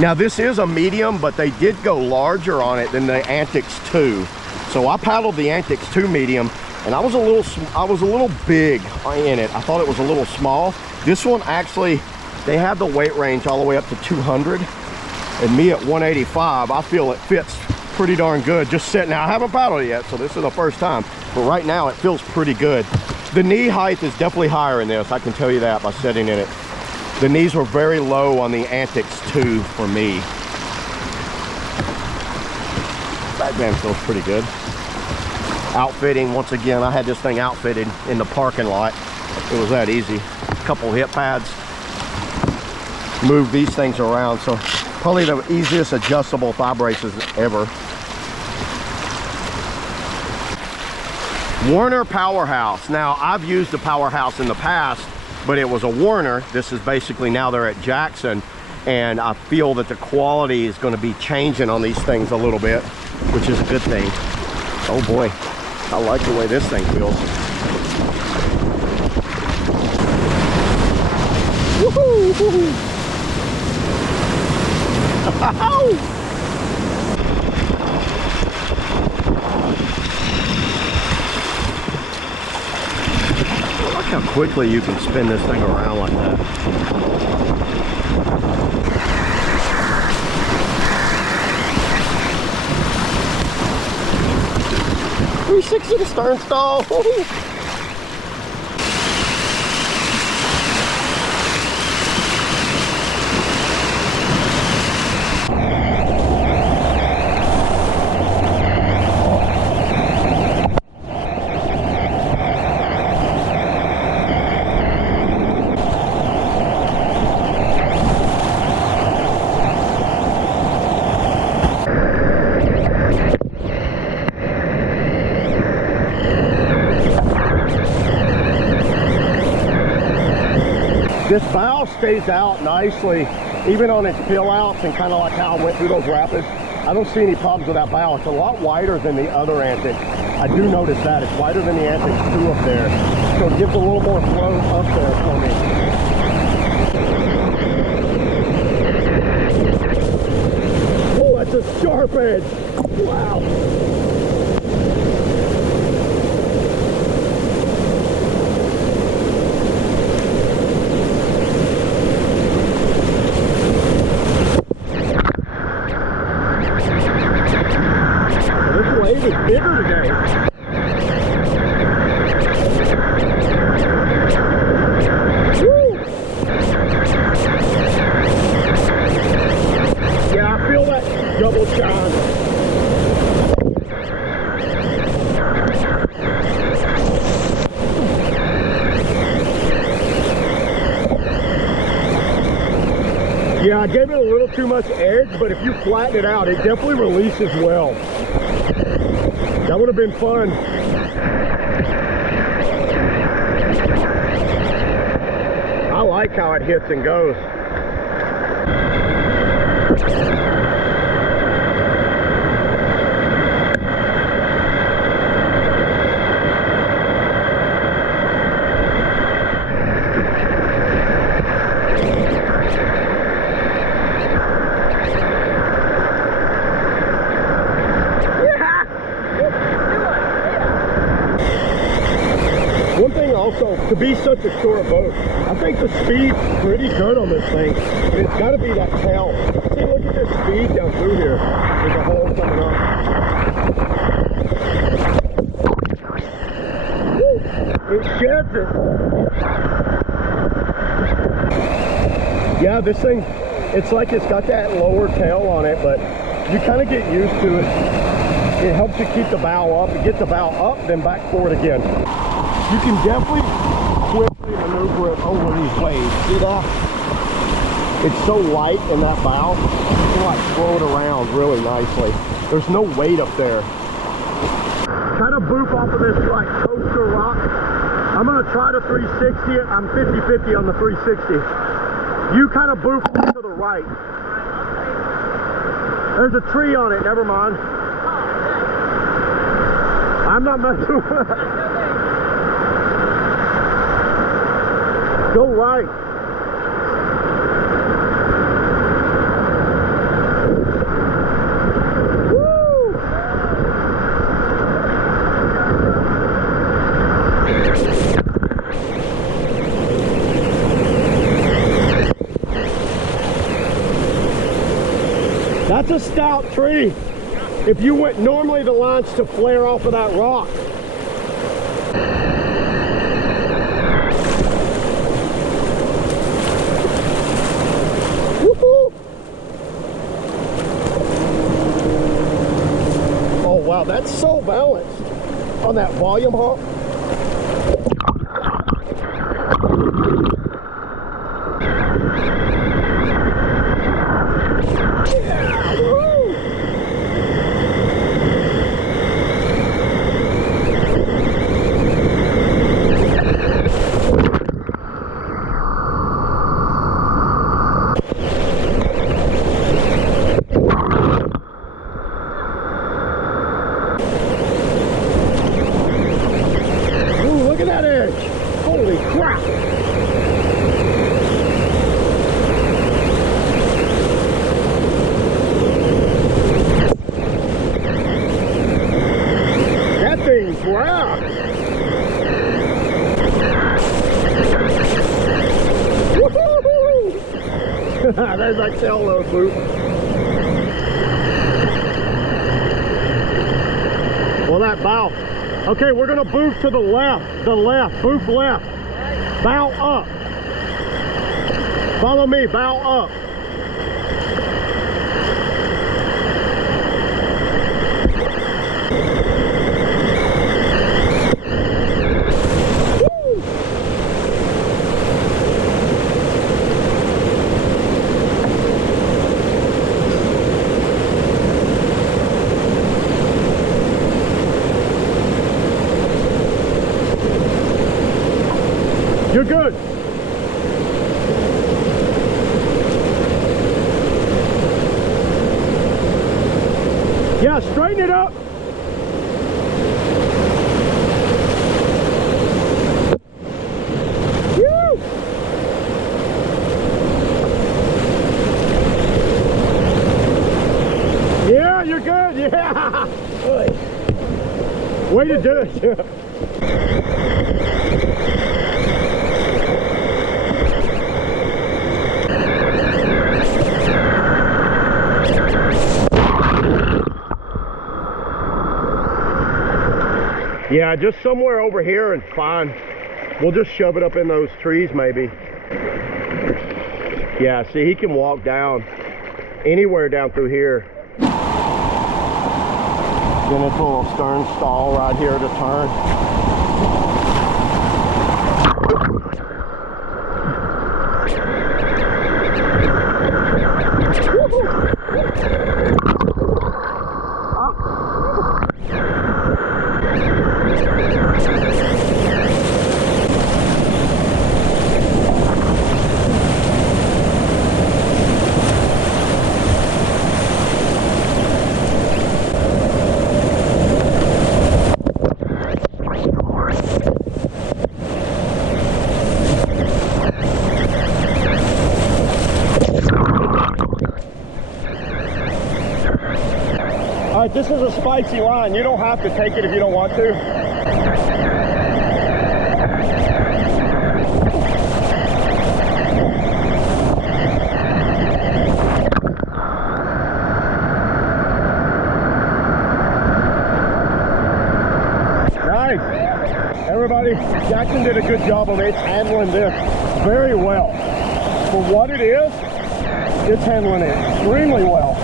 Now this is a medium, but they did go larger on it than the Antix 2. So I paddled the Antix 2 medium, and I was a little big in it. I thought it was a little small. This one actually, they have the weight range all the way up to 200, and me at 185, I feel it fits pretty darn good. Just sitting. Now I haven't paddled it yet, so this is the first time, but right now it feels pretty good. The knee height is definitely higher in this, I can tell you that by sitting in it. The knees were very low on the Antix 2 for me. Back band feels pretty good. Outfitting, once again, I had this thing outfitted in the parking lot. It was that easy. A couple hip pads. Move these things around, so probably the easiest adjustable thigh braces ever. Warner Powerhouse. Now, I've used the Powerhouse in the past, but it was a Warner. This is basically, now they're at Jackson, and I feel that the quality is going to be changing on these things a little bit, which is a good thing. Oh boy, I like the way this thing feels. Woohoo! Look how quickly you can spin this thing around like that. 360 to stern stall. This bow stays out nicely, even on its pill outs, and kind of like how I went through those rapids. I don't see any problems with that bow. It's a lot wider than the other Antix. I do notice that. It's wider than the Antix 2 up there. So it gives a little more flow up there for me. Oh, that's a sharp edge. Wow. It's bigger today. Woo! Yeah, I feel that double shine. Yeah, I gave it a little too much edge, but if you flatten it out, it definitely releases well. That would have been fun. I like how it hits and goes. Also, to be such a short boat, I think the speed's pretty good on this thing. It's got to be that tail. See, look at this speed down through here. There's a hole coming up. Woo! It sheds it. Yeah, this thing, it's like it's got that lower tail on it, but you kind of get used to it. It helps you keep the bow up. It gets the bow up, then back forward again. You can definitely quickly maneuver it over these waves. See that? It's so light in that bow, you can like throw it around really nicely. There's no weight up there. Kind of boop off of this like coaster rock. I'm gonna try to 360 it. I'm 50-50 on the 360. You kind of boop to the right. There's a tree on it, never mind. I'm not messing with it. Go right. That's a stout tree. If you went, normally the line's to flare off of that rock. Woohoo! Oh wow, that's so balanced on that volume hump. Wow. There's that tail load loop. Well, that bow. Okay, we're gonna boof to the left, boof left. Bow up. Follow me, bow up. You're good. Yeah, straighten it up. Woo! Yeah, you're good. Yeah. Way to do it. Yeah, just somewhere over here and fine. We'll just shove it up in those trees maybe. Yeah, see, he can walk down anywhere down through here. Then this little stern stall right here to turn. All right, this is a spicy line. You don't have to take it if you don't want to. Nice. Everybody, Jackson did a good job of it handling this very well. For what it is, it's handling it extremely well.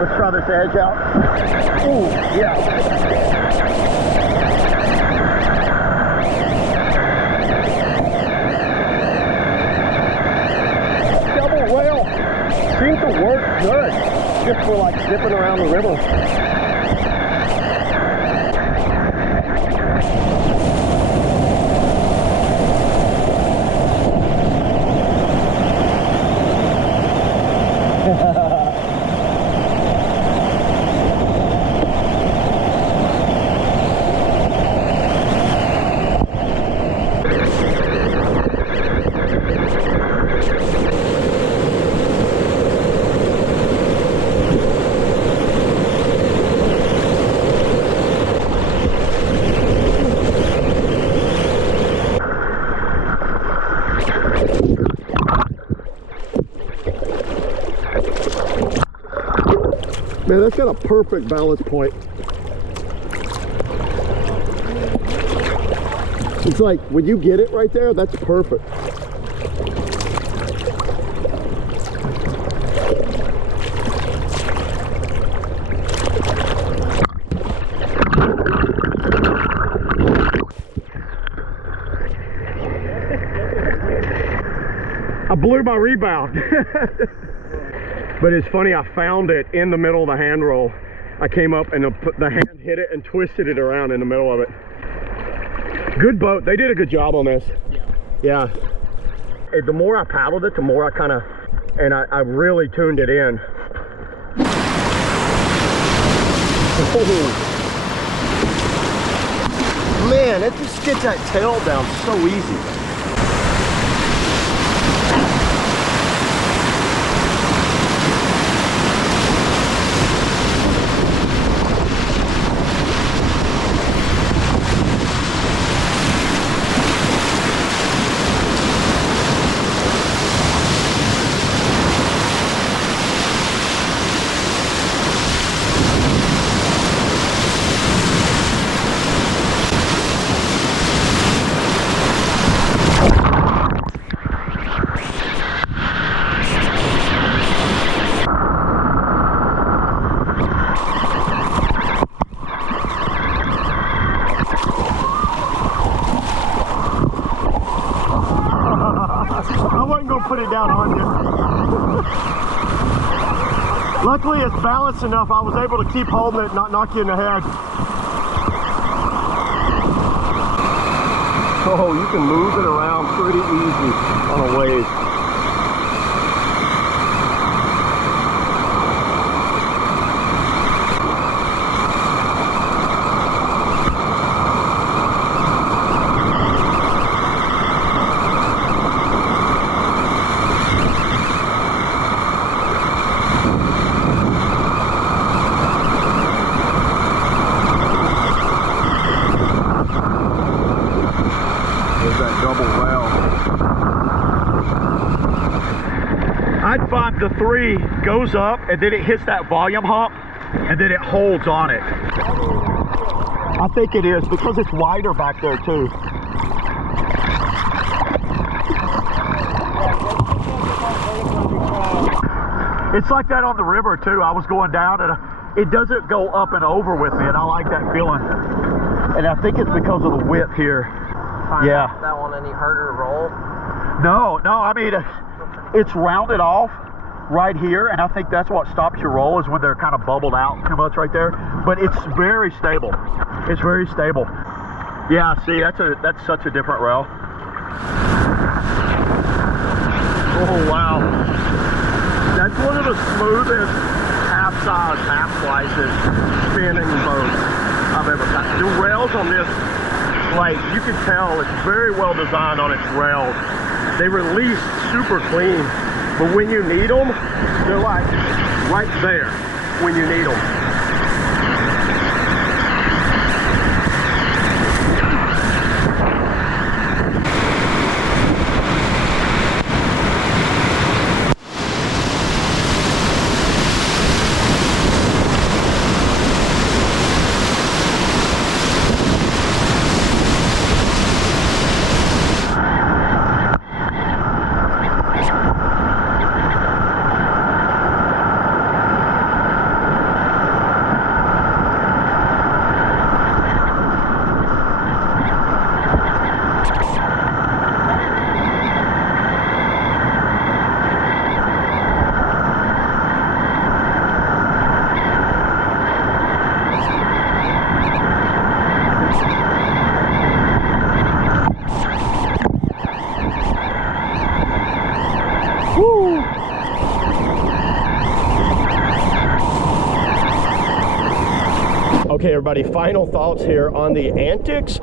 Let's try this edge out. Ooh, yeah. Double whale seems to work good, just for like zipping around the river. Man, that's got a perfect balance point. It's like, when you get it right there, that's perfect. I blew my rebound. But it's funny, I found it in the middle of the hand roll. I came up and the hand hit it and twisted it around in the middle of it. Good boat. They did a good job on this. Yeah. The more I paddled it, the more I kind of, and I really tuned it in. Oh. Man, it just gets that tail down so easy. Put it down on you. Luckily it's balanced enough I was able to keep holding it, not knock you in the head. Oh, you can move it around pretty easy on a wave. I'd find the 3 goes up and then it hits that volume hump and then it holds on it. I think it is because it's wider back there too. It's like that on the river too. I was going down and it doesn't go up and over with me, and I like that feeling. And I think it's because of the width here. Yeah. That one any harder to roll? No, I mean, it's rounded off right here, and I think that's what stops your roll, is when they're kind of bubbled out too much right there. But it's very stable. It's very stable. Yeah, see, that's such a different rail. Oh wow, that's one of the smoothest half-size, half-slices spinning boats I've ever got. The rails on this, like, you can tell it's very well designed on its rails. They release super clean, but when you need them, they're like right there when you need them. Okay, everybody, final thoughts here on the Antix,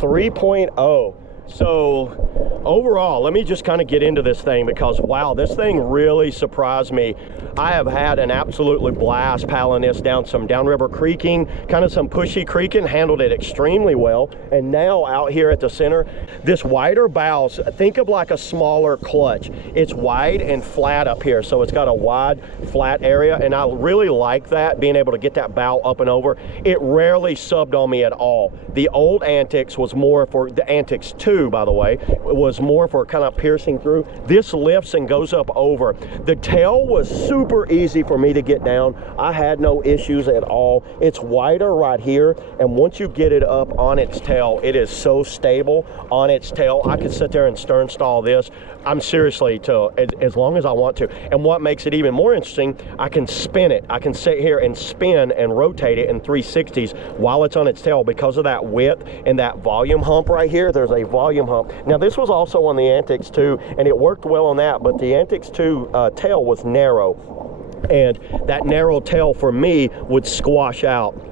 3.0. So overall, let me just kind of get into this thing because wow, this thing really surprised me. I have had an absolutely blast paddling this down some downriver creeking, kind of some pushy creeking, handled it extremely well. And now out here at the center, this wider bows, think of like a smaller clutch. It's wide and flat up here, so it's got a wide flat area, and I really like that, being able to get that bow up and over. It rarely subbed on me at all. The old Antix was more for, the Antix 2 by the way, was more for kind of piercing through. This lifts and goes up over. The tail was super easy for me to get down. I had no issues at all. It's wider right here, and once you get it up on its tail, it is so stable on its tail. I could sit there and stern stall this. I'm seriously to as long as I want to. And what makes it even more interesting, I can spin it. I can sit here and spin and rotate it in 360s while it's on its tail because of that width and that volume hump right here. There's a volume hump. Now this was also on the Antix 2, and it worked well on that, but the Antix 2 tail was narrow, and that narrow tail for me would squash out.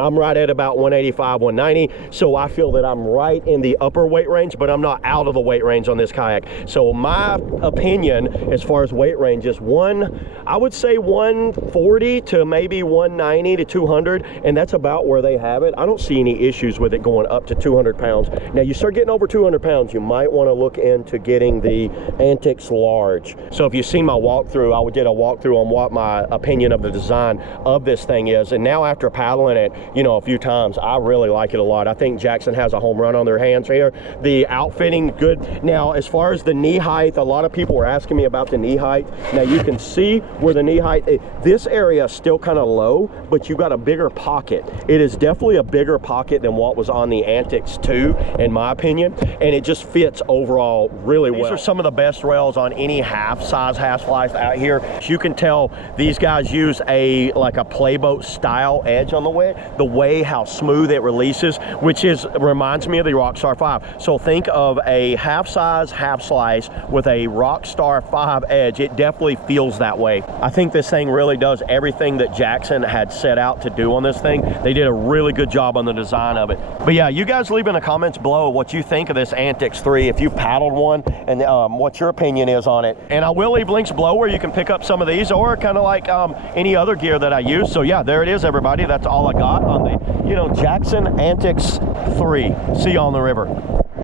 I'm right at about 185, 190, so I feel that I'm right in the upper weight range, but I'm not out of the weight range on this kayak. So my opinion as far as weight range is I would say 140 to maybe 190 to 200, and that's about where they have it. I don't see any issues with it going up to 200 pounds. Now you start getting over 200 pounds, you might want to look into getting the Antix large. So if you've seen my walkthrough, I did a walkthrough on what my opinion of the design of this thing is, and now after paddling it, you know, a few times, I really like it a lot. I think Jackson has a home run on their hands here. The outfitting, good. Now, as far as the knee height, a lot of people were asking me about the knee height. Now, you can see where the knee height, this area is still kind of low, but you've got a bigger pocket. It is definitely a bigger pocket than what was on the Antix 2, in my opinion, and it just fits overall really well. These are some of the best rails on any half-size half-life out here. You can tell these guys use like a playboat style edge on the way how smooth it releases, which reminds me of the Rockstar 5. So think of a half-size half-slice with a Rockstar 5 edge. It definitely feels that way. I think this thing really does everything that Jackson had set out to do on this thing. They did a really good job on the design of it. But yeah, you guys leave in the comments below what you think of this Antix 3, if you paddled one, and what your opinion is on it. And I will leave links below where you can pick up some of these, or kind of like any other gear that I use. So yeah, there it is, everybody. That's all I got on the, Jackson Antix 3. See you on the river.